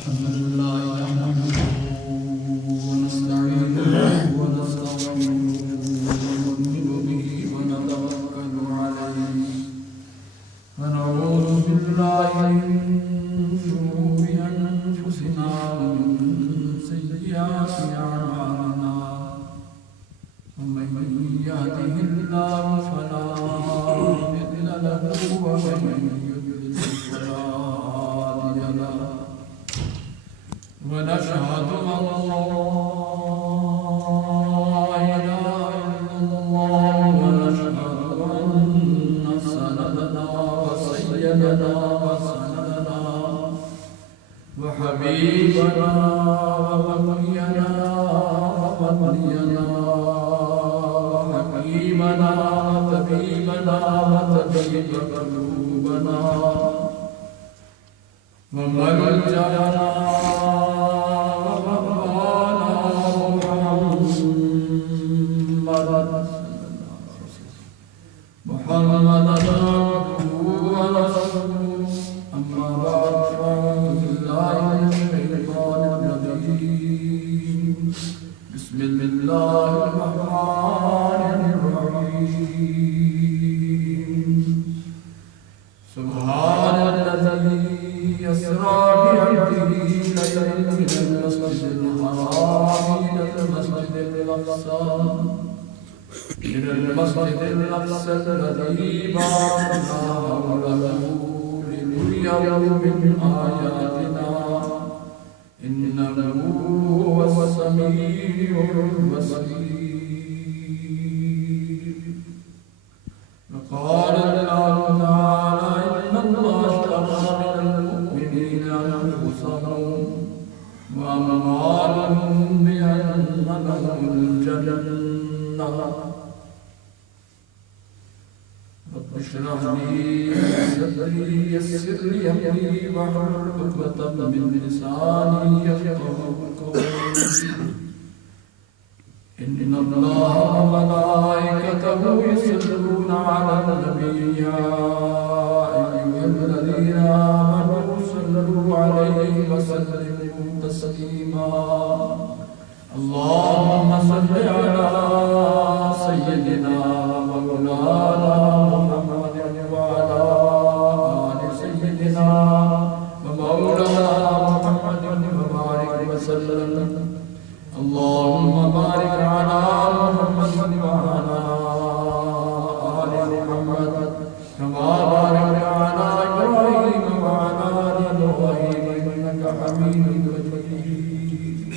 الحمد لله نحمده ونستعينه ونستغفره ونؤمن به ونتوكل عليه ونعوذ بالله من شرور أنفسنا ومن سيئات أعمالنا ومن يهده الله فلا مضل له ومن يضلل فلا هادي له ونشهد أن لا إله إلا الله ونشهد أن سندنا وسيدنا وسندنا وحبيبنا وولينا وولينا وحكيمنا وطبيبنا وطبيب قلوبنا وملجأنا محمد عبده ورسوله أما بعد فأعوذ بالله من الشيطان الرجيم بسم الله الرحمن الرحيم سبحان الذي يسرى بعبده ليلا من المسجد الحرام إلى المسجد الأقصى إلى المسجد الأقصى الذي باركنا حوله لنريه من آياتنا إنه هو السميع البصير وقال الله تعالى إن الله اشترى من المؤمنين أنفسهم وأموالهم بأن لهم الجنة رب اشرح لي صدري ويسر لي أمري واحلل عقدة من لساني يفقهوا قولي إن الله وملائكته يصلون على النبي يا أيها الذين آمنوا صلوا عليه وسلموا تسليما اللهم صل على سيدنا ومولانا محمد وعلى آل سيدنا ومولانا محمد وبارك وسلم اللهم بارك على محمد وعلى آل محمد كما باركت على إبراهيم وعلى آل إبراهيم إنك حميد مجيد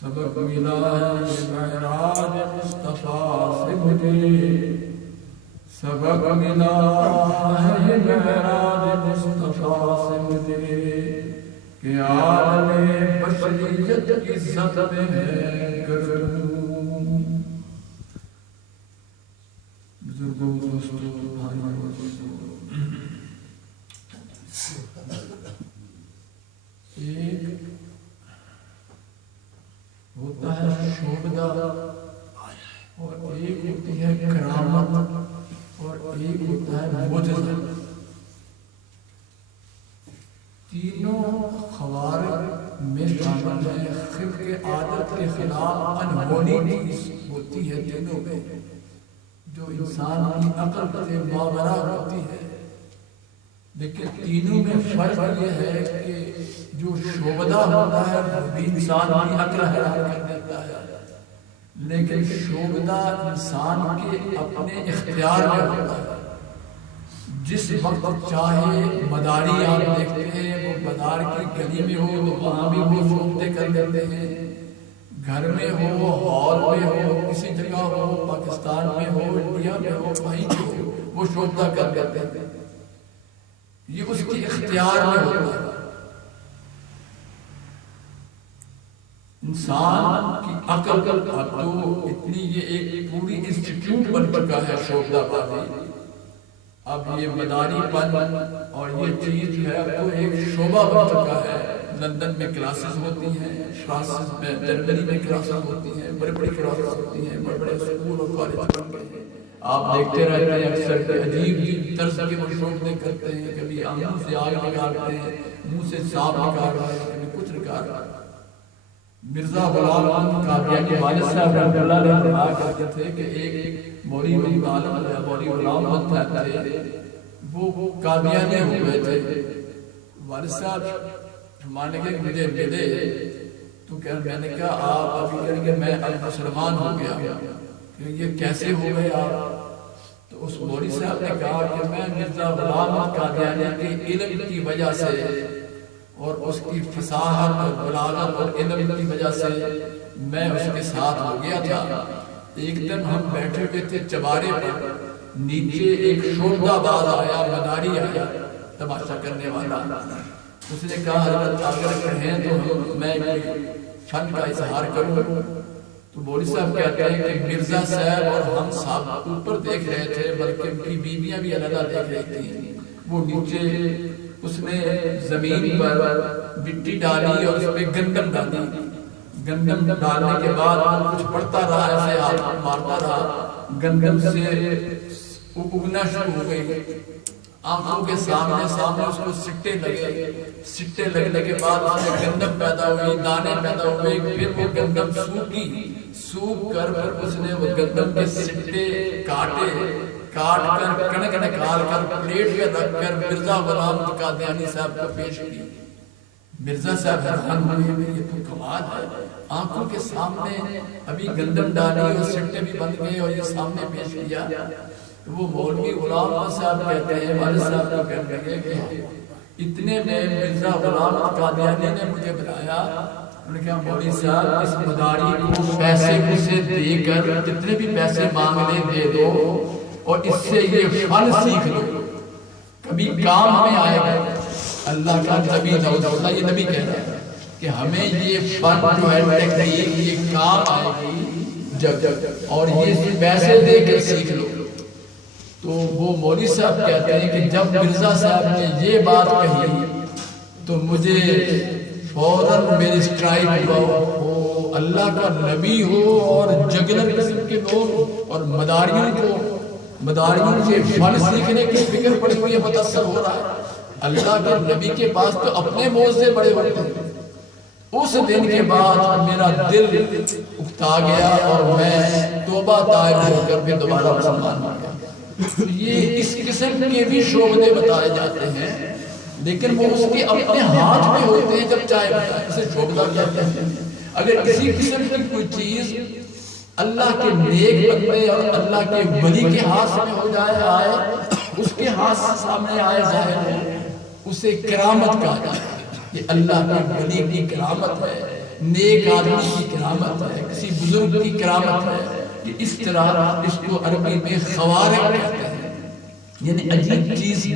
سبق ملا ہے معراج مصطفیٰ سے مجھے سبق ملا ہے معراج مصطفیٰ سے مجھے کہ عالم بشریت کی عزت میں ہے گردوں بزرگوں دوستوں بھائیوں ایک ہوتا ہے شوبدہ اور ایک ہوتی ہے کرامت اور ایک ہوتا ہے معجزہ تینوں خوارق میں شامل ہیں خلق عادت کے خلاف انہونی چیز ہوتی ہے تینوں میں جو انسان کی عقل سے ماورا ہوتی ہے لیکن تینوں میں فرق یہ ہے کہ جو شعبدہ ہوتا ہے وہ بھی انسان کی عقل حیران کر دیتا ہے لیکن شعبدہ انسان کے اپنے اختیار میں ہوتا ہے جس وقت چاہے مداری آپ دیکھتے ہیں وہ مدار کی گلی میں ہو تو وہاں بھی وہ شعبدے کر دیتے ہیں گھر میں ہو ہال میں ہو کسی جگہ ہو پاکستان میں ہو انڈیا میں ہو کہیں بھی ہو وہ شعبدہ کر دیتے ہیں یہ اس کی اختیار میں ہوتا ہے انسان کی عقل تو اتنی یہ ایک پوری انسٹیٹیوٹ بن چکا ہے شعبدہ بازی اب یہ مداری پن اور یہ چیز جو ہے وہ ایک شعبہ بن چکا ہے لندن میں کلاسز ہوتی ہیں فرانس میں جرمنی میں کلاسز ہوتی ہیں بڑے بڑے کلاسز ہوتی ہیں بڑے بڑے اسکول اور کالج بن گئے ہیں آپ دیکھتے رہتے ہیں اکثر کہ عجیب طرز کے مشورے کرتے ہیں، کبھی آنکھوں سے آگ نکالتے ہیں، منہ سے سانپ نکال رہے ہیں، کبھی کچھ نکال رہے ہیں۔ مرزا غلام احمد قادیانی والد صاحب رحمۃ اللہ علیہ فرمایا کرتے تھے کہ ایک مولوی غلام احمد تھے، وہ قادیانی ہوئے تھے۔ والد صاحب فرمانے لگے کہ مجھے ملے تو کیا، میں نے کہا آپ ابھی کہیں گے میں اب مسلمان ہو گیا، کہ یہ کیسے ہو گئے آپ؟ تو اس مولوی صاحب نے کہا کہ میں مرزا غلام احمد قادیانی کے علم کی وجہ سے اور اس کی فصاحت اور بلاغت اور علم کی وجہ سے میں اس کے ساتھ ہو گیا تھا۔ ایک دن ہم بیٹھے ہوئے تھے چبارے پر، نیچے ایک شوردہ باز آیا، مداری آیا تماشا کرنے والا۔ اس نے کہا حضرت اگر کہیں تو میں فن کا اظہار کروں۔ تو مولوی صاحب کہتے ہیں کہ مرزا صاحب اور ہم سب اوپر دیکھ رہے تھے، بلکہ ان کی بیویاں بھی علیحدہ دیکھ رہی تھیں۔ وہ نیچے اس نے زمین پر مٹی ڈالی اور اس پہ گندم ڈالی، گندم ڈالنے کے بعد کچھ پڑتا رہا، ایسے ہاتھ مارتا رہا، گندم سے اگنا شروع ہو گئی۔ آنکھوں کے سامنے اس کو سٹے لگے، سٹے لگنے کے بعد اس میں گندم پیدا ہوئی، دانے پیدا ہوئے، پھر وہ گندم سوکھ کر پھر اس نے وہ گندم کے سٹے کاٹ کر کڑک نکال کر پلیٹ پہ رکھ کر مرزا غلام قادیانی صاحب کو پیش کی۔ مرزا صاحب حیران ہوئے، یہ تو کمال ہے، آنکھوں کے سامنے ابھی گندم ڈالی اور سٹے بھی بن گئے اور یہ سامنے پیش کیا۔ وہ مولوی غلام صاحب کہتے ہیں، والد صاحب کو کہنے لگے کہ اتنے میں مرزا غلام قادیانی نے مجھے بتایا، انہوں نے کہا مولوی صاحب اس مداری کو پیسے اسے دے کر جتنے بھی پیسے مانگنے دے دو اور اس سے یہ فن سیکھ لو، کبھی کام ہمیں آئے گا۔ اللہ کا نبی یہ نبی کہہ رہا ہے کہ ہمیں یہ فن جو ہے ٹیکنیک یہ کام آئے گی جب، اور یہ پیسے دے کر سیکھ لو۔ تو وہ مولوی صاحب کہتے ہیں کہ جب مرزا صاحب نے یہ بات کہی تو مجھے فوراً میری اسٹرائک ہو، اللہ کا نبی ہو اور جگلر قسم کے لوگ اور مداریوں سے فن سیکھنے کی فکر پڑی ہوئی ہے، متاثر ہو رہا ہے۔ اللہ کے نبی کے پاس تو اپنے موضوع بڑے ہوتے ہیں۔ اس دن کے بعد میرا دل اکتا گیا اور میں توبہ طائب ہو کر کے دوبارہ مسلمان ہو گیا۔ یہ اس قسم کے بھی شعبے بتائے جاتے ہیں، لیکن وہ اس کے اپنے ہاتھ میں ہوتے ہیں جب چاہے بتائے، اسے شعبہ کہتے ہیں۔ اگر کسی قسم کی کوئی چیز اللہ کے نیک بندے اور اللہ کے ولی کے ہاتھ میں ہو جائے، آئے اس کے ہاتھ سے سامنے آئے ظاہر ہو، اسے کرامت کہا جائے۔ یہ اللہ کے ولی کی کرامت ہے، نیک آدمی کی کرامت ہے، کسی بزرگ کی کرامت ہے۔ اس طرح اس کو عربی میں خوارق کہتے ہیں، یعنی عجیب چیز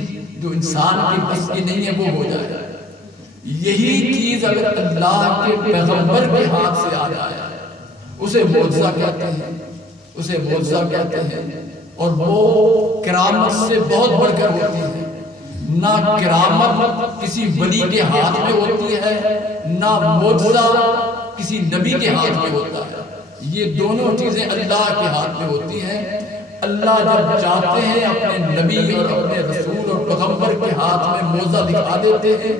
جو انسان کے بس کی نہیں ہے وہ ہو جائے۔ یہی چیز اگر اللہ کے پیغمبر کے ہاتھ سے آ جائے اسے معجزہ کہتے ہیں، اسے معجزہ کہتے ہیں، اور وہ کرامت سے بہت بڑھ کر ہوتی ہے۔ نہ کرامت کسی ولی کے ہاتھ میں ہوتی ہے، نہ معجزہ کسی نبی کے ہاتھ میں ہوتا ہے۔ یہ دونوں چیزیں اللہ کے ہاتھ میں ہوتی ہیں۔ اللہ جب چاہتے ہیں اپنے نبی اور اپنے رسول اور پیغمبر کے ہاتھ میں معجزہ دکھا دیتے ہیں،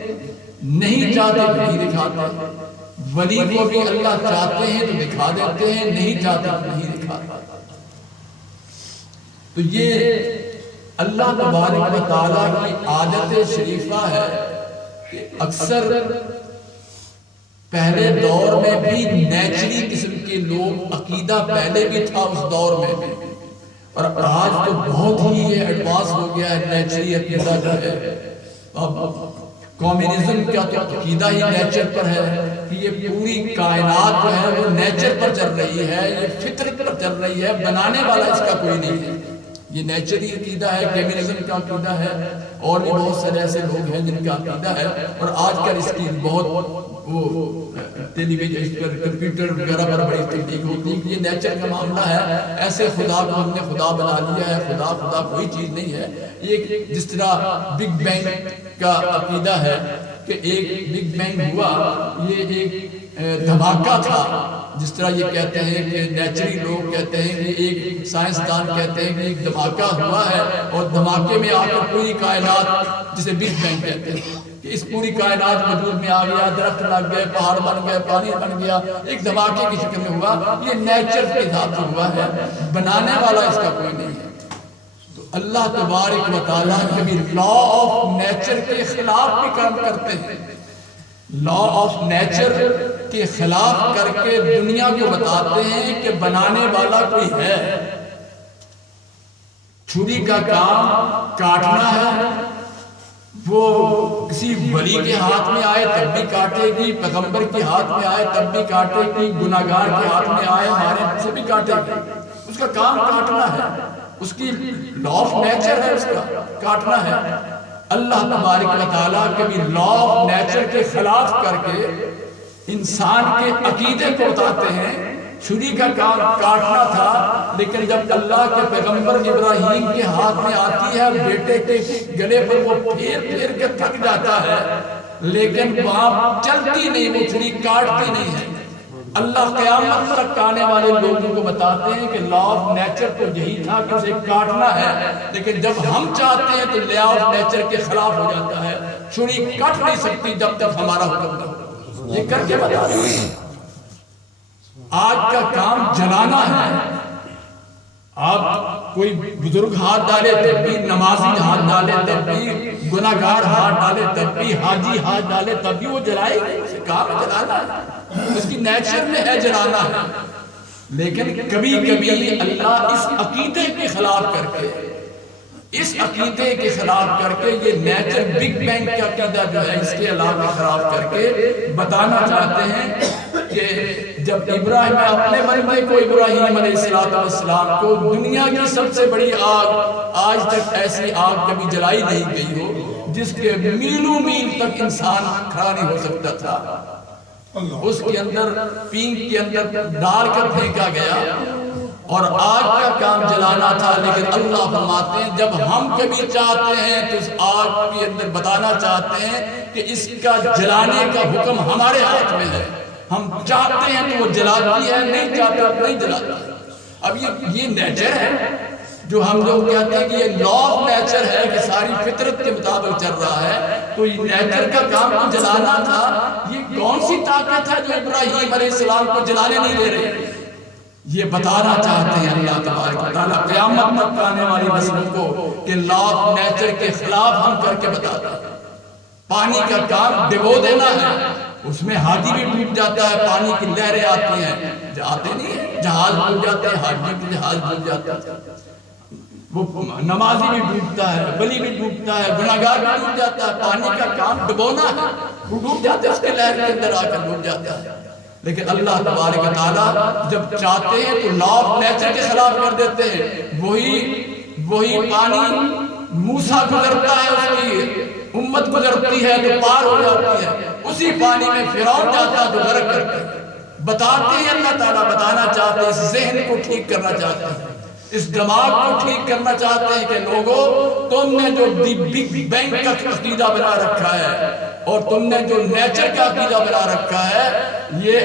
نہیں چاہتے تو نہیں دکھاتے۔ ولی کو بھی اللہ چاہتے ہیں تو دکھا دیتے ہیں، نہیں چاہتے تو نہیں دکھاتے۔ تو یہ اللہ تبارک و تعالیٰ کی عادت شریفہ ہے کہ اکثر پہلے دور میں بھی نیچری قسم کے لوگ، عقیدہ پہلے بھی تھا اس دور میں بھی، اور آج تو بہت ہی یہ ایڈوانس ہو گیا ہے نیچری عقیدہ جو ہے۔ اب کمیونزم کا تو عقیدہ ہی نیچر پر ہے کہ یہ پوری کائنات جو ہے وہ نیچر پر چل رہی ہے، یہ فطرت پر چل رہی ہے، بنانے والا اس کا کوئی نہیں ہے۔ یہ نیچری عقیدہ ہے، کمیونزم کا عقیدہ ہے، اور بھی بہت سارے ایسے لوگ ہیں جن کا عقیدہ ہے، اور آج کل اس کی بہت وہ ٹیلی ویژن پر کمپیوٹر وغیرہ پر بڑی تحقیق ہوتی ہے کہ یہ نیچر کا معاملہ ہے، ایسے خدا کو ہم نے خدا بنا لیا ہے، خدا کوئی چیز نہیں ہے۔ یہ جس طرح بگ بینگ کا عقیدہ ہے کہ ایک بگ بینگ ہوا، یہ ایک دھماکہ تھا، جس طرح یہ کہتے ہیں کہ نیچری لوگ کہتے ہیں کہ ایک سائنسدان کہتے ہیں کہ ایک دھماکہ ہوا ہے اور دھماکے میں آ کر پوری کائنات، جسے بگ بینگ کہتے ہیں، کہ اس پوری کائنات وجود میں آ گیا، درخت لگ گئے، پہاڑ بن گئے، پانی بن گیا، ایک دھماکے کی شکل میں ہوا۔ یہ نیچر کے حساب سے ہوا ہے، بنانے والا اس کا کوئی نہیں ہے۔ تو اللہ تبارک و تعالیٰ کبھی لا آف نیچر کے خلاف بھی کام کرتے ہیں، لا آف نیچر کے خلاف کر کے دنیا کو بتاتے ہیں کہ بنانے والا کوئی ہے۔ چھری کا کام کاٹنا ہے، وہ کسی ولی کے ہاتھ میں آئے تب بھی کاٹے گی، پیغمبر کے ہاتھ میں آئے تب بھی کاٹے گی، گناہگار کے ہاتھ میں آئے ہمارے سے بھی کاٹے گی۔ اس کا کام کاٹنا ہے، اس کی لا آف نیچر ہے، اس کا کاٹنا ہے۔ اللہ تبارک و تعالیٰ کبھی لا آف نیچر کے خلاف کر کے انسان کے عقیدے کو بتاتے ہیں۔ چھری کا کام کاٹنا تھا، لیکن جب اللہ کے پیغمبر ابراہیم کے ہاتھ میں آتی ہے، بیٹے کے گلے پر وہ پھیر پھیر کے تھک جاتا ہے، لیکن وہاں چلتی نہیں، وہ چھری کاٹتی نہیں ہے۔ اللہ قیامت تک آنے والے لوگوں کو بتاتے ہیں کہ لا آف نیچر تو یہی تھا کہ اسے کاٹنا ہے، لیکن جب ہم چاہتے ہیں تو لا آف نیچر کے خلاف ہو جاتا ہے۔ چھری کٹ نہیں سکتی جب تک ہمارا حکم نہ ہو۔ یہ کر کے بتا رہے ہیں۔ آگ کا کام جلانا ہے۔ آپ کوئی بزرگ ہاتھ ڈالے تب بھی، نمازی ہاتھ ڈالے تب بھی، گناہگار ہاتھ ڈالے تب بھی، حاجی ہاتھ ڈالے تب بھی وہ جلائے گی، اسے کام جلانا ہے، اس کی نیچر میں ہے جلانا ہے۔ لیکن کبھی کبھی اللہ اس عقیدے کے خلاف کر کے، اس عقیدے کے خلاف کر کے، یہ نیچر بگ بینگ کا عقیدہ جو ہے اس کے علاوہ خلاف کر کے بتانا چاہتے ہیں کہ جب ابراہیم اپنے بندے کو، ابراہیم علیہ السلام کو، دنیا کی سب سے بڑی آگ، آج تک ایسی آگ کبھی جلائی نہیں گئی ہو جس کے میلوں میل تک انسان کھڑا نہیں ہو سکتا تھا، اس کے اندر پینک کے اندر ڈال کر پھینکا گیا اور آگ کا کام جلانا تھا۔ لیکن اللہ فرماتے ہیں جب ہم کبھی چاہتے ہیں تو اس آگ کے اندر بتانا چاہتے ہیں کہ اس کا جلانے کا حکم ہمارے ہاتھ میں ہے، ہم چاہتے ہیں تو وہ جلاتی ہے، نہیں چاہتے تو نہیں جلاتی۔ اب یہ نیچر ہے جو ہم لوگ کہتے ہیں کہ یہ لا آف نیچر ہے کہ ساری فطرت کے مطابق چل رہا ہے، تو یہ نیچر کا کام تو جلانا تھا۔ یہ کون سی طاقت ہے جو ابراہیم علیہ السلام کو جلانے نہیں دے رہی؟ یہ بتانا چاہتے ہیں اللہ تبارک و تعالیٰ قیامت تک آنے والی نسلوں کو کہ لا آف نیچر کے خلاف ہم کر کے بتاتے ہیں۔ پانی کا کام ڈبو دینا ہے، اس میں ہاتھی بھی ڈوب جاتا ہے، پانی کی لہریں آتی ہیں، آتے نہیں ہیں، جہاز ڈوب جاتے ہیں، ہاتھی کے جہاز ڈوب جاتا ہے، وہ نمازی بھی ڈوبتا ہے، ولی بھی ڈوبتا ہے، گناہگار بھی ڈوب جاتا ہے۔ پانی کا کام ڈبونا ہے، وہ ڈوب جاتے ہیں، اس کے لہر کے اندر آ کر ڈوب جاتا ہے۔ لیکن اللہ تبارک و تعالیٰ جب چاہتے ہیں تو لا آف نیچر کے خلاف کر دیتے ہیں۔ وہی پانی موسیٰ گزرتا ہے، اس کی امت گزرتی ہے تو پار ہو جاتی ہے، اسی پانی میں فرعون جاتا ہے تو غرق کرتے ہیں۔ بتاتے ہیں اللہ تعالیٰ بتانا چاہتے ہیں، اس ذہن کو ٹھیک کرنا چاہتے ہیں، اس دماغ کو ٹھیک کرنا چاہتے ہیں کہ لوگوں تم نے جو بگ بینگ کا عقیدہ بنا رکھا ہے اور تم نے جو نیچر کا عقیدہ بنا رکھا ہے، یہ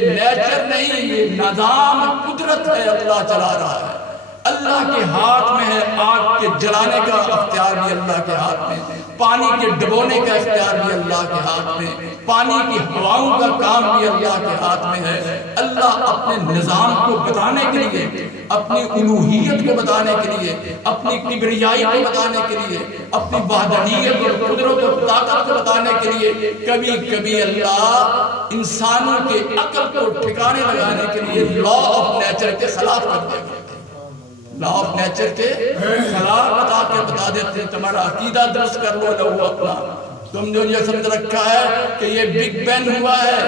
نیچر نہیں، یہ نظام قدرت ہے، اللہ چلا رہا ہے۔ اللہ کے ہاتھ میں ہے، آگ کے جلانے کا اختیار بھی اللہ کے ہاتھ میں، پانی کے ڈبونے کا اختیار بھی اللہ کے ہاتھ میں، پانی کی ہواؤں کا کام بھی اللہ کے ہاتھ میں ہے۔ اللہ اپنے نظام کو بتانے کے لیے، اپنی الوہیت کو بتانے کے لیے، اپنی کبریائی کو بتانے کے لیے، اپنی وحدانیت اور قدرت اور طاقت کو بتانے کے لیے کبھی کبھی اللہ انسانوں کے عقل کو ٹھکانے لگانے کے لیے لا آف نیچر کے خلاف کر دے گا، لا آف نیچر کے خلاف بتا دیتے ہیں تمہارا عقیدہ درست کر لو لو اپنا، تم جو یہ سمجھ رکھا ہے کہ یہ بگ بینگ ہوا ہے،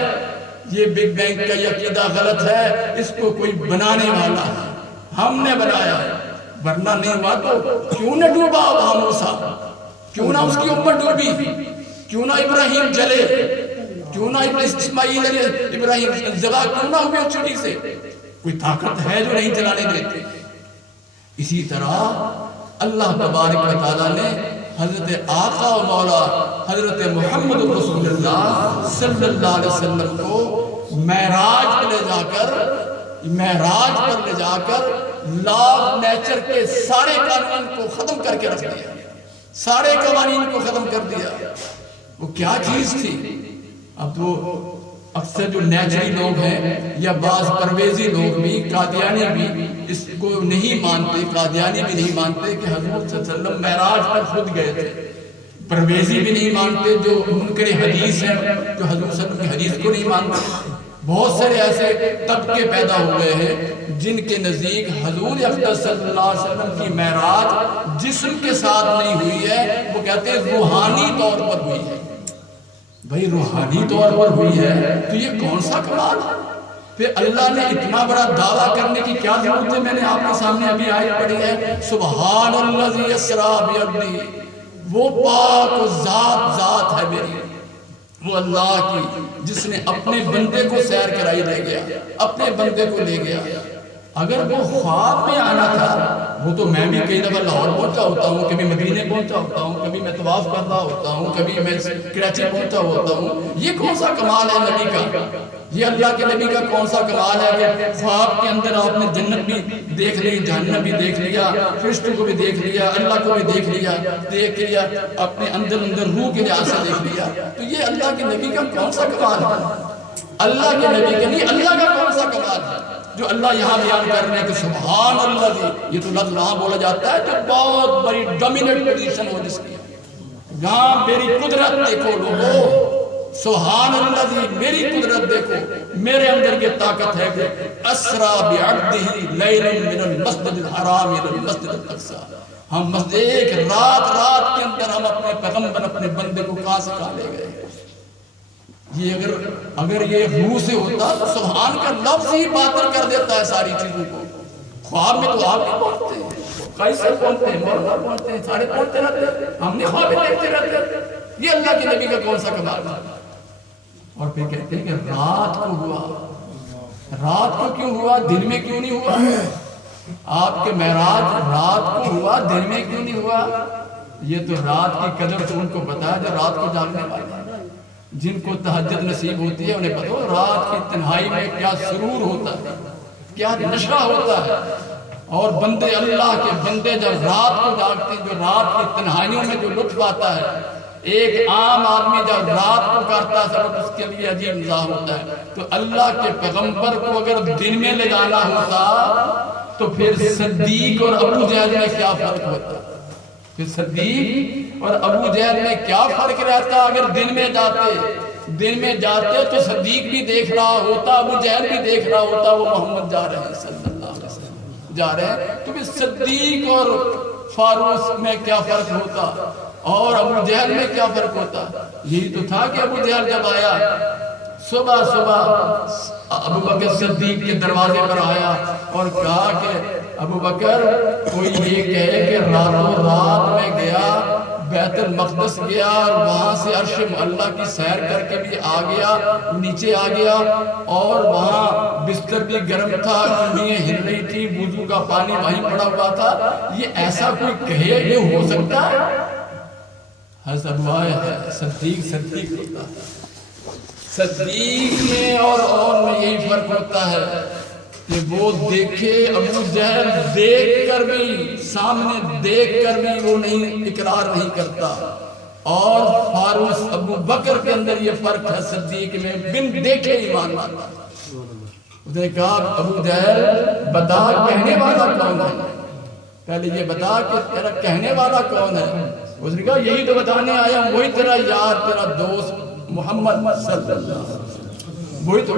یہ بگ بینگ کا یہ عقیدہ غلط ہے، اس کو کوئی بنانے والا ہے، ہم نے بنایا ہے، ورنہ نہیں ہوا تو کیوں نہ ڈوبا وہاں موسیٰ، کیوں نہ اس کی امت ڈوبی، کیوں نہ ابراہیم جلے، کیوں نہ اسماعیل علیہ ابراہیم ذبح کیوں نہ ہوئے چھری سے؟ کوئی طاقت ہے جو نہیں جلانے دیتے۔ اسی طرح اللہ تبارک و تعالیٰ نے حضرت آقا و مولا حضرت محمد رسول اللہ صلی اللہ علیہ وسلم کو معراج پر لے جا کر لا نیچر کے سارے قوانین کو ختم کر کے رکھ دیا، سارے قوانین کو ختم کر دیا۔ وہ کیا چیز تھی؟ اب تو اکثر جو نیچری لوگ ہیں یا بعض پرویزی لوگ بھی، قادیانی بھی اس کو نہیں مانتے، قادیانی بھی نہیں مانتے کہ حضور صلی اللہ علیہ وسلم معراج پر خود گئے تھے، پرویزی بھی نہیں مانتے، جو منکر حدیث ہیں جو حضور صلی اللہ علیہ وسلم کی حدیث کو نہیں مانتے۔ بہت سارے ایسے طبقے پیدا ہوئے ہیں جن کے نزدیک حضور اقدس صلی اللہ علیہ وسلم کی معراج جسم کے ساتھ نہیں ہوئی ہے، وہ کہتے ہیں روحانی طور پر ہوئی ہے۔ بھئی روحانی طور پر ہوئی ہے تو یہ کون سا کمال ہے؟ پھر اللہ نے اتنا بڑا دعویٰ کرنے کی کیا ضرورت ہے؟ میں نے آپ کے سامنے ابھی آیت پڑھی ہے، سبحان الذی اسریٰ بعبدہ، وہ پاک و ذات ہے میری، وہ اللہ کی جس نے اپنے بندے کو سیر کرائی لے گیا، اپنے بندے کو لے گیا۔ اگر وہ خواب میں آنا تھا، وہ تو میں بھی کئی دفعہ لاہور پہنچا ہوتا ہوں، کبھی مدینے پہنچا ہوتا ہوں، کبھی میں طواف کر رہا ہوتا ہوں، کبھی میں کراچی پہنچا ہوتا ہوں۔ یہ کون سا کمال ہے نبی کا؟ یہ اللہ کے نبی کا کون سا کمال ہے کہ خواب کے اندر آپ نے جنت بھی دیکھ لی، جہنم بھی دیکھ لیا، فرشتوں کو بھی دیکھ لیا، اللہ کو بھی دیکھ لیا، اپنے اندر روح کے لحاظ سے دیکھ لیا۔ تو یہ اللہ کے نبی کا کون سا کمال ہے؟ اللہ کے نبی کا نہیں، اللہ کا کون سا کمال ہے جو اللہ یہاں بیان کر رہے ہیں کہ سبحان اللہ؟ یہ تو لفظ وہاں بولا جاتا ہے جو بہت بڑی ڈومیننٹ پوزیشن ہو جس کی، یہاں میری قدرت دیکھو لوگو، سبحان اللہ، میری قدرت دیکھو، میرے اندر یہ طاقت ہے کہ اسریٰ بعبدہ لیلا من المسجد الحرام الى المسجد الاقصی۔ ہم ایک رات کے اندر ہم اپنے پیغمبر، اپنے بندے کو کہاں سے کہاں لے گئے۔ یہ اگر یہ روح سے ہوتا تو سبحان کا لفظ ہی باطل کر دیتا ہے ساری چیزوں کو۔ خواب میں تو آپ بھی پہنچتے ہیں، کیسے پہنچتے ہیں، مولا پہنچتے ہیں، سارے پہنچتے رہتے ہیں، ہم نے خواب میں دیکھتے رہتے ہیں۔ یہ اللہ کے نبی کا کون سا کمال ہے؟ اور پھر کہتے ہیں کہ رات کو ہوا۔ رات کو کیوں ہوا؟ دن میں کیوں نہیں ہوا؟ آپ کے معراج رات کو ہوا، دن میں کیوں نہیں ہوا؟ یہ تو رات کی قدر تو ان کو پتا ہے جو رات کو جاگنے والے ہیں، جن کو تہجد نصیب ہوتی ہے انہیں پتا ہو رات کی تنہائی میں کیا سرور ہوتا ہے، کیا نشہ ہوتا ہے۔ اور بندے اللہ کے بندے جب رات کو جاگتے ہیں، جو رات کی تنہائیوں میں جو لطف آتا ہے، ایک عام آدمی جب رات کو کرتا ہے تو اس کے لیے عجیب نظام ہوتا ہے۔ تو اللہ کے پیغمبر کو اگر دن میں لے جانا ہوتا تو پھر صدیق اور ابو جہل میں کیا فرق ہوتا؟ پھر صدیق اور ابو جہل میں کیا فرق رہتا؟ اگر دن میں جاتے تو صدیق بھی دیکھ رہا ہوتا، ابو جہل بھی دیکھ رہا ہوتا، وہ محمد جا رہے ہیں صلی اللہ علیہ وسلم جا رہے ہیں، تو پھر صدیق اور فاروق میں کیا فرق ہوتا اور ابو جہل میں کیا فرق ہوتا؟ یہی تو تھا کہ ابو جہل جب آیا صبح ابو بکر صدیق کے دروازے پر آیا اور کہا کہ ابو بکر کوئی یہ کہے کہ راتوں رات میں گیا بیت المقدس گیا اور وہاں سے عرش معلیٰ کی سیر کر کے بھی آ گیا، نیچے آ گیا اور وہاں بستر بھی گرم تھا، کنڈیاں ہل رہی تھی، وضو کا پانی وہیں پڑا ہوا تھا، یہ ایسا کوئی کہے یہ ہو سکتا ہے؟ حضرت ابو ہے صدیق ہوتا ہے۔ صدیق میں اور میں یہی فرق ہوتا ہے کہ وہ دیکھے، ابو جہل دیکھ کر بھی، سامنے دیکھ کر بھی وہ نہیں اقرار نہیں کرتا، اور فاروق ابو بکر کے اندر یہ فرق ہے، صدیق میں بن دیکھے ایمان لاتا۔ اس نے کہا ابو جہل بتا کہنے والا کون ہے، پہلے یہ بتا کہ تیرا کہنے والا کون ہے۔ اس نے کہا یہی تو بتانے آیا ہوں، وہی تیرا یار، تیرا دوست محمد صلی اللہ علیہ وسلم، وہی تو۔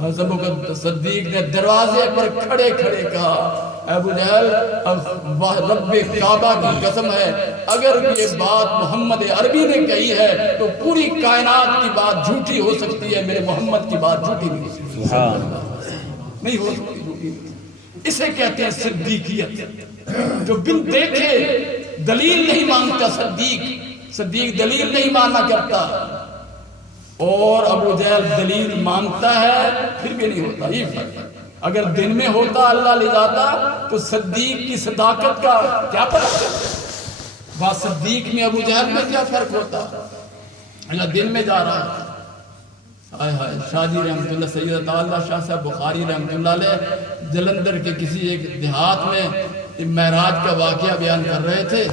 حضرت صدیق نے دروازے پر کھڑے کہا ابو جہل رب کعبہ کی قسم ہے اگر یہ بات محمد عربی نے کہی ہے تو پوری کائنات کی بات جھوٹی ہو سکتی ہے، میرے محمد کی بات جھوٹی نہیں ہو سکتی۔ اسے کہتے ہیں صدیقیت، جو بن دیکھے دلیل نہیں مانگتا۔ صدیق دلیل نہیں ماننا کرتا، اور ابو جہل دلیل مانتا ہے پھر بھی نہیں ہوتا۔ یہ فرق ہے، اگر دن میں ہوتا اللہ لے جاتا تو صدیق کی صداقت کا کیا پتہ چلتا؟ بات صدیق میں ابو جہل میں کیا فرق ہوتا؟ یا دن میں جا رہا ہے. شاہ جی رحمۃ اللہ، سید عطا اللہ شاہ صاحب بخاری رحمۃ اللہ علیہ جلندھر کے کسی ایک دیہات میں معراج کا واقعہ بیان کر رہے تھے،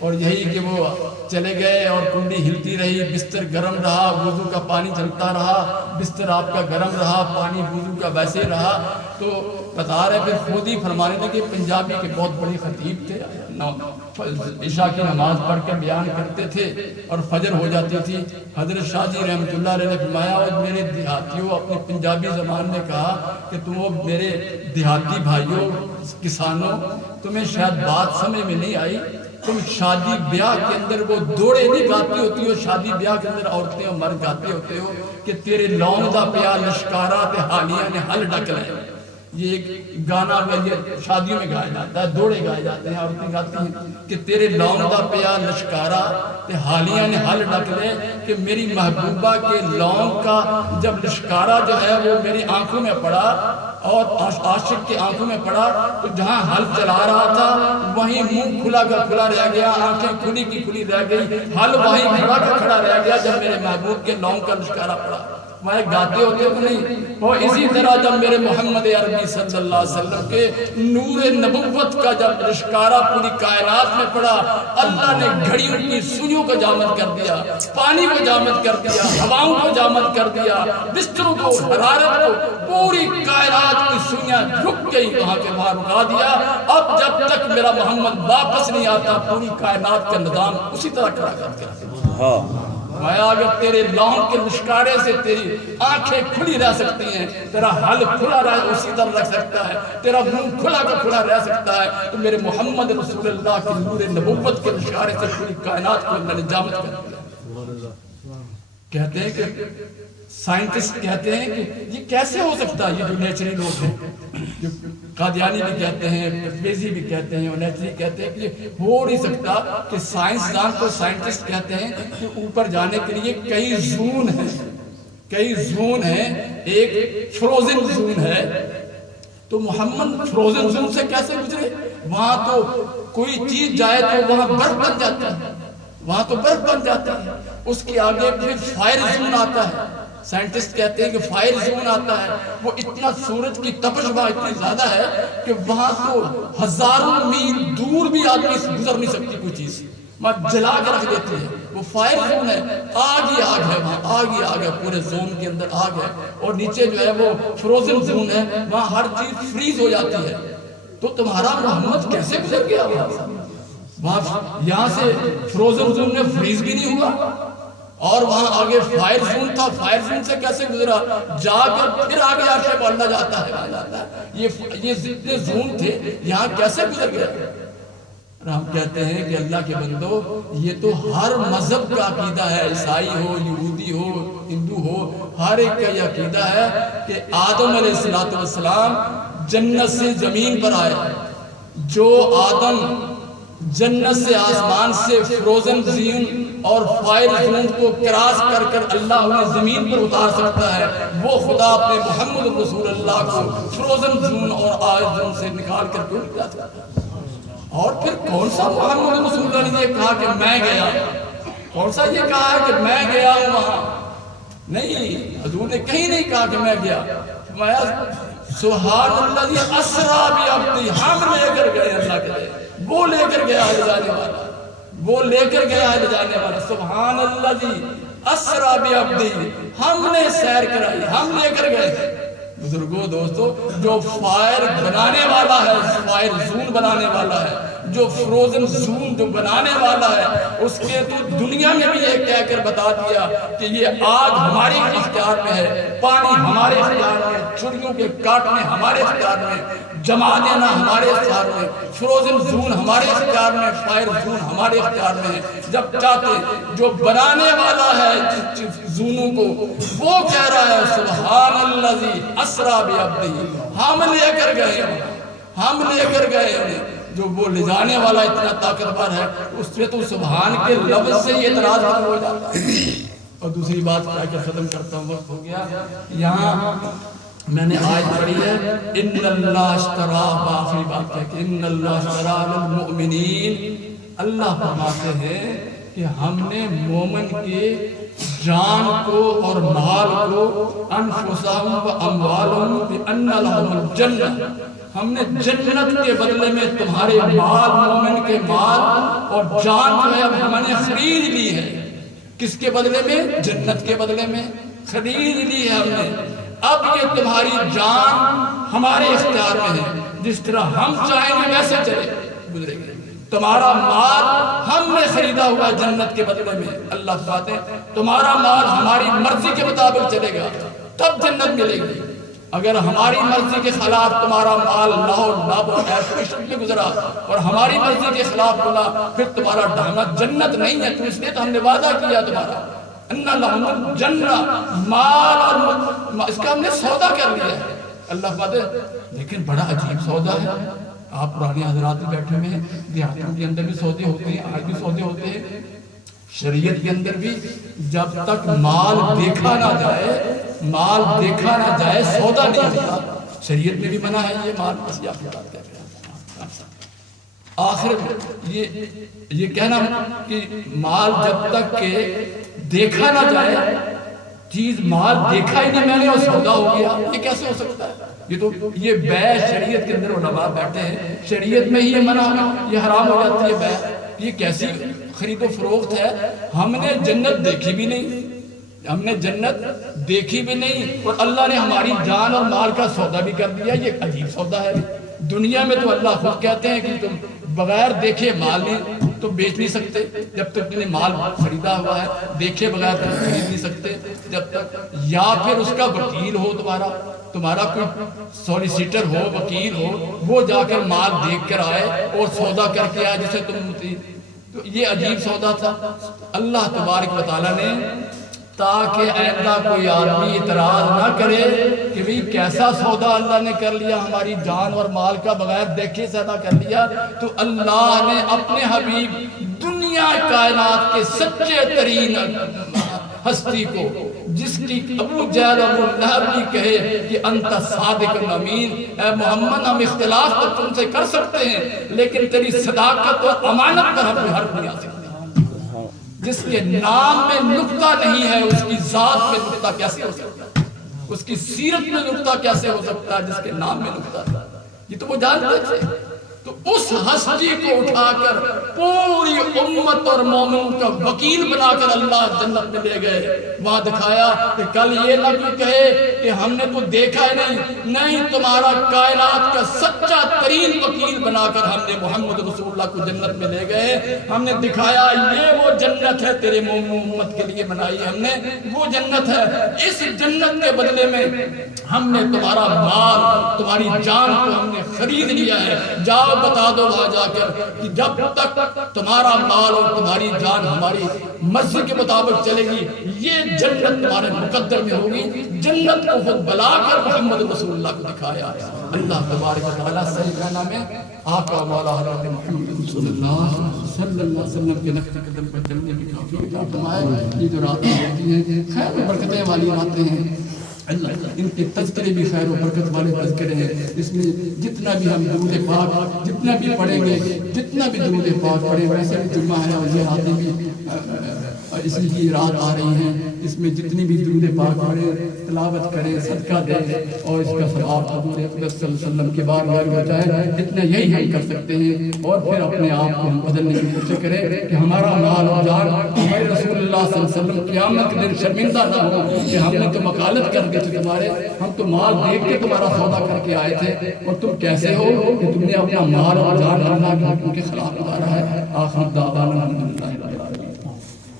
اور یہی کہ وہ چلے گئے اور کنڈی ہلتی رہی، بستر گرم رہا، وضو کا پانی چلتا رہا، بستر آپ کا گرم رہا، پانی وضو کا ویسے رہا. تو بتا رہے پھر خود ہی فرمانے لگے، پنجابی کے بہت بڑے خطیب تھے، عشاء کی نماز پڑھ کر بیان کرتے تھے اور فجر ہو جاتی تھی. حضرت شاہ جی رحمۃ اللہ علیہ نے فرمایا، اور میرے دیہاتیوں، اپنی پنجابی زبان میں کہا کہ تم میرے دیہاتی بھائیوں کسانوں، تمہیں شاید بات سمجھ میں نہیں آئی، تم شادی بیاہ کے اندر وہ دوڑے نہیں گاتی ہوتی ہو، شادی بیاہ کے اندر عورتیں اور مرد گاتے ہوتے ہو کہ تیرے لون دا پیا لشکارا تے حالیاں نے حل ڈک لے. یہ ایک گانا یہ شادیوں میں گایا جاتا ہے، دوڑے گائے جاتے ہیں، عورتیں گاتی ہیں کہ تیرے لون دا پیا لشکارا تے حالیاں نے حل ڈک لے، کہ میری محبوبہ کے لون کا جب لشکارا جو ہے وہ میری آنکھوں میں پڑا اور عاشق کی آنکھوں میں پڑا، تو جہاں حل چلا رہا تھا وہیں منہ کھلا کا کھلا رہ گیا، آنکھیں کھلی کی کھلی رہ گئی، حل وہیں کھڑا کا کھڑا رہ گیا جب میرے محبوب کے لون کا لشکارا پڑا. وہ گاتے ہوتے تو نہیں. اور اسی طرح جب میرے محمد عربی صلی اللہ علیہ وسلم کے نور نبوت کا جب لشکارا پوری کائنات میں پڑا، اللہ نے گھڑیوں کی سوئیوں کو جامد کر دیا، پانی کو جامد کر دیا، ہواؤں کو جامد کر دیا، بستروں کو، حرارت کو، پوری کائنات کی سوئیاں رک گئی، وہاں کے وہاں رکا دیا. اب جب تک میرا محمد واپس نہیں آتا پوری کائنات کا نظام اسی طرح کھڑا کرتے ہیں. اگر تیرے لون کے لشکارے سے تیری آنکھیں کھلی رہ سکتی ہیں، تیرا حل کھلا رہ اسی طرح رکھ سکتا ہے، تیرا منہ کھلا کا کھلا رہ سکتا ہے، تو میرے محمد رسول اللہ کی نور نبوت کے لشکارے سے پوری کائنات کو اللہ نے جامد کر دیا. کہتے ہیں کہ سائنٹسٹ کہتے ہیں کہ یہ کیسے ہو سکتا ہے، یہ جو نیچری لوگ ہیں، جو قادیانی بھی کہتے ہیں، پرویزی بھی کہتے ہیں اور نیچری کہتے ہیں کہ یہ ہو نہیں سکتا کہ سائنسدان کو سائنٹسٹ کہتے ہیں کہ اوپر جانے کے لیے کئی زون ہیں، ایک فروزن زون ہے، تو محمد فروزن زون سے کیسے گزرے؟ وہاں تو کوئی چیز جائے تو وہاں برف بن جاتا ہے، وہاں تو برف بن جاتا ہے. اس کے آگے پھر فائر زون آتا ہے، سائنٹسٹ کہتے ہیں کہ فائر زون آتا ہے، وہ اتنا سورج کی تپش وہاں اتنی زیادہ ہے کہ وہاں تو ہزاروں میل دور بھی آدمی گزر نہیں سکتی کوئی چیز، وہاں جلا کے رکھ دیتی ہے. وہ فائر زون ہے، آگ ہی آگ ہے، وہاں آگ ہی آگ ہے، پورے زون کے اندر آگ ہے. اور نیچے جو ہے وہ فروزن زون ہے، وہاں ہر چیز فریز ہو جاتی ہے. تو تمہارا محمد کیسے گزر گیا وہاں؟ یہاں سے فروزن زون میں فریز بھی نہیں ہوا، اور وہاں آگے فائر زون تھا، فائر زون سے کیسے گزرا؟ جا کر پھر آگے عرش بالا جاتا ہے. یہ جتنے زون تھے یہاں کیسے گزر گیا؟ اور ہم کہتے ہیں کہ اللہ کے بندو، یہ تو ہر مذہب کا عقیدہ ہے، عیسائی ہو، یہودی ہو، ہندو ہو، ہر ایک کا یہ عقیدہ ہے کہ آدم علیہ السلام جنت سے زمین پر آئے. جو آدم جنت سے آسمان سے فروزن زون اور فائر زون کو کراس کر کر اللہ انہیں زمین پر اتار سکتا ہے، وہ خدا اپنے محمد رسول اللہ کو فروزن زون اور آئر زون سے نکال کر کیوں نہیں جاتا؟ اور پھر کون سا محمد رسول اللہ نے یہ کہا کہ میں گیا؟ کون سا یہ کہا ہے کہ میں گیا ہوں وہاں؟ نہیں، حضور نے کہیں نہیں کہا کہ میں گیا. سبحان اللہ اسرا بعبدہ، ہم لے کر گئے اللہ کے لئے، وہ لے کر گیا ہے جانے والا، وہ لے کر گیا ہے جانے والا. سبحان اللہ اسرا بعبدہ، ہم نے سیر کرائی، ہم لے کر گئے. بزرگوں دوستو، جو فائر بنانے والا ہے، فائر زون بنانے والا ہے، جو فروزن زون جو بنانے والا ہے، اس کے تو دنیا میں بھی یہ کہہ کر بتا دیا کہ یہ آگ ہمارے اختیار میں ہے، پانی ہمارے اختیار میں، چڑیوں کے کاٹنے ہمارے اختیار میں، جما دینا ہمارے اختیار میں، فروزن زون ہمارے اختیار میں، فائر زون ہمارے اختیار میں ہے. جب چاہتے جو بنانے والا ہے زونوں کو، وہ کہہ رہا ہے سبحان اللہ اسرا بعبدہ، ہم لے کر گئے، ہم لے کر گئے. جو وہ لے جانے والا اتنا طاقتور ہے، اس پہ تو سبحان کے لفظ سے ہی اعتراض ہو جاتا ہے. اور دوسری بات کیا کہ ختم کرتا ہوں، وقت ہو گیا. یہاں میں نے آیت پڑھی ہے ان اللہ اشترا، آخری بات ہے کہ ان اللہ اشترا للمؤمنین، اللہ فرماتے ہیں کہ ہم نے مومن کے جان کو اور مال کو انفسہم و اموالہم بان لہم الجنہ، ہم نے جنت کے بدلے میں تمہارے مال، مومن کے مال اور جان جو ہے اب ہم نے خرید لی ہے۔ کس کے بدلے میں؟ جنت کے بدلے میں خرید لی ہے ہم نے۔ اب یہ تمہاری جان ہمارے اختیار میں ہے، جس طرح ہم چاہیں گے ویسے چلے گزرے گے۔ تمہارا مال ہم نے خریدا ہوا جنت کے بدلے میں۔ اللہ فرماتے ہیں تمہارا مال ہماری مرضی کے مطابق چلے گا تب جنت ملے گی۔ اگر ہماری مرضی کے خلاف تمہارا مال لاہو لابو عیش و عشرت میں گزرا اور ہماری مرضی کے خلاف بولا، پھر تمہارا ڈھانا جنت نہیں ہے۔ تو اس لیے تو ہم نے وعدہ کیا تمہارا انا لہم الجنہ، مال اور اس کا ہم نے سودا کر لیا ہے۔ اللہ فرماتے ہیں لیکن بڑا عجیب سودا ہے۔ آپ پرانے حضرات بھی بیٹھے ہوئے ہیں، دیہاتوں کے اندر بھی سودے ہوتے ہیں، آج بھی سودے ہوتے ہیں۔ شریعت کے اندر بھی جب تک مال دیکھا نہ جائے، مال دیکھا نہ جائے سودا نہیں ہوتا۔ شریعت میں بھی منع ہے یہ مال کسی آپ کی بات کہتے ہیں۔ آخر یہ کہنا کہ مال جب تک کہ دیکھا نہ جائے، چیز مال دیکھا ہی نہیں میں نے اور سودا ہو گیا، یہ کیسے ہو سکتا ہے؟ یہ بیع شریعت کے اندر علماء بیٹھے ہیں، شریعت میں ہی یہ منع ہے، یہ حرام ہو جاتی ہے بیع۔ یہ کیسی خرید و فروخت ہے؟ ہم نے جنت دیکھی بھی نہیں، ہم نے جنت دیکھی بھی نہیں اور اللہ نے ہماری جان اور مال کا سودا بھی کر دیا۔ یہ عجیب سودا ہے۔ دنیا میں تو اللہ خود کہتے ہیں کہ تم بغیر دیکھے مال نہیں تو بیچ نہیں سکتے، جب تک تم نے مال خریدا ہوا ہے، دیکھے بغیر تم خرید نہیں سکتے جب تک، یا پھر اس کا وکیل ہو، تمہارا کوئی سولیسیٹر ہو، وکیل ہو، وہ جا کر مال دیکھ کر آئے اور سودا کر کے آئے جسے تم مطیع۔ تو یہ عجیب سودا تھا۔ اللہ تبارک و تعالیٰ نے تاکہ آئندہ کوئی آدمی اعتراض نہ کرے کہ بھئی کیسا سودا اللہ نے کر لیا، ہماری جان اور مال کا بغیر دیکھے سودا کر لیا، تو اللہ نے اپنے حبیب دنیا کائنات کے سچے ترین ہستی کو، جس کی ابو جہل ابو لہب بھی کہے کہ انت صادق امین، اے محمد ہم اختلاف تو تم سے کر سکتے ہیں لیکن تیری صداقت اور امانت پر ہم حرف نہیں آ سکتے۔ جس کے نام میں نقطہ نہیں ہے اس کی ذات میں نقطہ کیسے ہو سکتا ہے؟ اس کی سیرت میں نقطہ کیسے ہو سکتا ہے جس کے نام میں نقطہ ہے؟ یہ تو وہ جانتے تھے۔ تو اس ہستی کو اٹھا کر پوری امت اور مومن کا وکیل بنا کر اللہ جنت میں لے گئے۔ وہاں دکھایا کہ کل یہ نہ کوئی کہے کہ ہم نے تو دیکھا ہے نہیں، تمہارا کائنات کا سچا ترین وکیل بنا کر ہم نے محمد رسول اللہ کو جنت میں لے گئے۔ ہم نے دکھایا یہ وہ جنت ہے تیرے مومن امت کے لیے بنائی ہم نے، وہ جنت ہے۔ اس جنت کے بدلے میں ہم نے تمہارا مال، تمہاری جان کو ہم نے خرید لیا ہے۔ جاؤ بتا دو وہاں جا کر کہ جب تک تمہارا مال اور تمہاری جان ہماری مرضی کے مطابق چلے گی، یہ جنت تمہارے مقدر میں ہوگی۔ جنت کو خود بلا کر محمد رسول اللہ کو دکھایا۔ اللہ تبارک و تعالیٰ صحیح کہنا میں آقا مولا حضرت محمد صلی اللہ علیہ وسلم کے نقش قدم پر چلنے کی توفیق عطا فرمائے۔ یہ جو راتیں ہوتی ہیں خیر و برکتیں والی راتیں ہیں، ان کے تذکرے بھی خیر و برکت والے تذکرے ہیں۔ اس میں جتنا بھی ہم درود پاک جتنا بھی پڑھیں گے، جتنا بھی درود پاک پڑھیں، ویسے بھی جمعہ ہے اور یہ راتیں بھی اس لیے رات آ رہی ہیں، اس میں جتنی بھی درود پاک پڑھیں، تلاوت کریں، صدقہ دیں اور اس کا ثواب حضور اقدس صلی اللہ علیہ وسلم کے بار بار بچائے۔ اتنا یہی ہم کر سکتے ہیں اور پھر اپنے آپ کو ہم بدلنے کی کوشش کریں کہ ہمارا مال اور جان ہمارے رسول اللہ صلی اللہ علیہ وسلم قیامت کے دن شرمندہ نہ ہو کہ ہم نے تو وکالت کر دی تھی تمہارے، ہم تو مال دیکھ کے تمہارا سودا کر کے آئے تھے اور تم کیسے ہو کہ تم نے اپنا مال اور جان اللہ کے حکم کے خلاف اتارا ہے۔ آخر دعوانا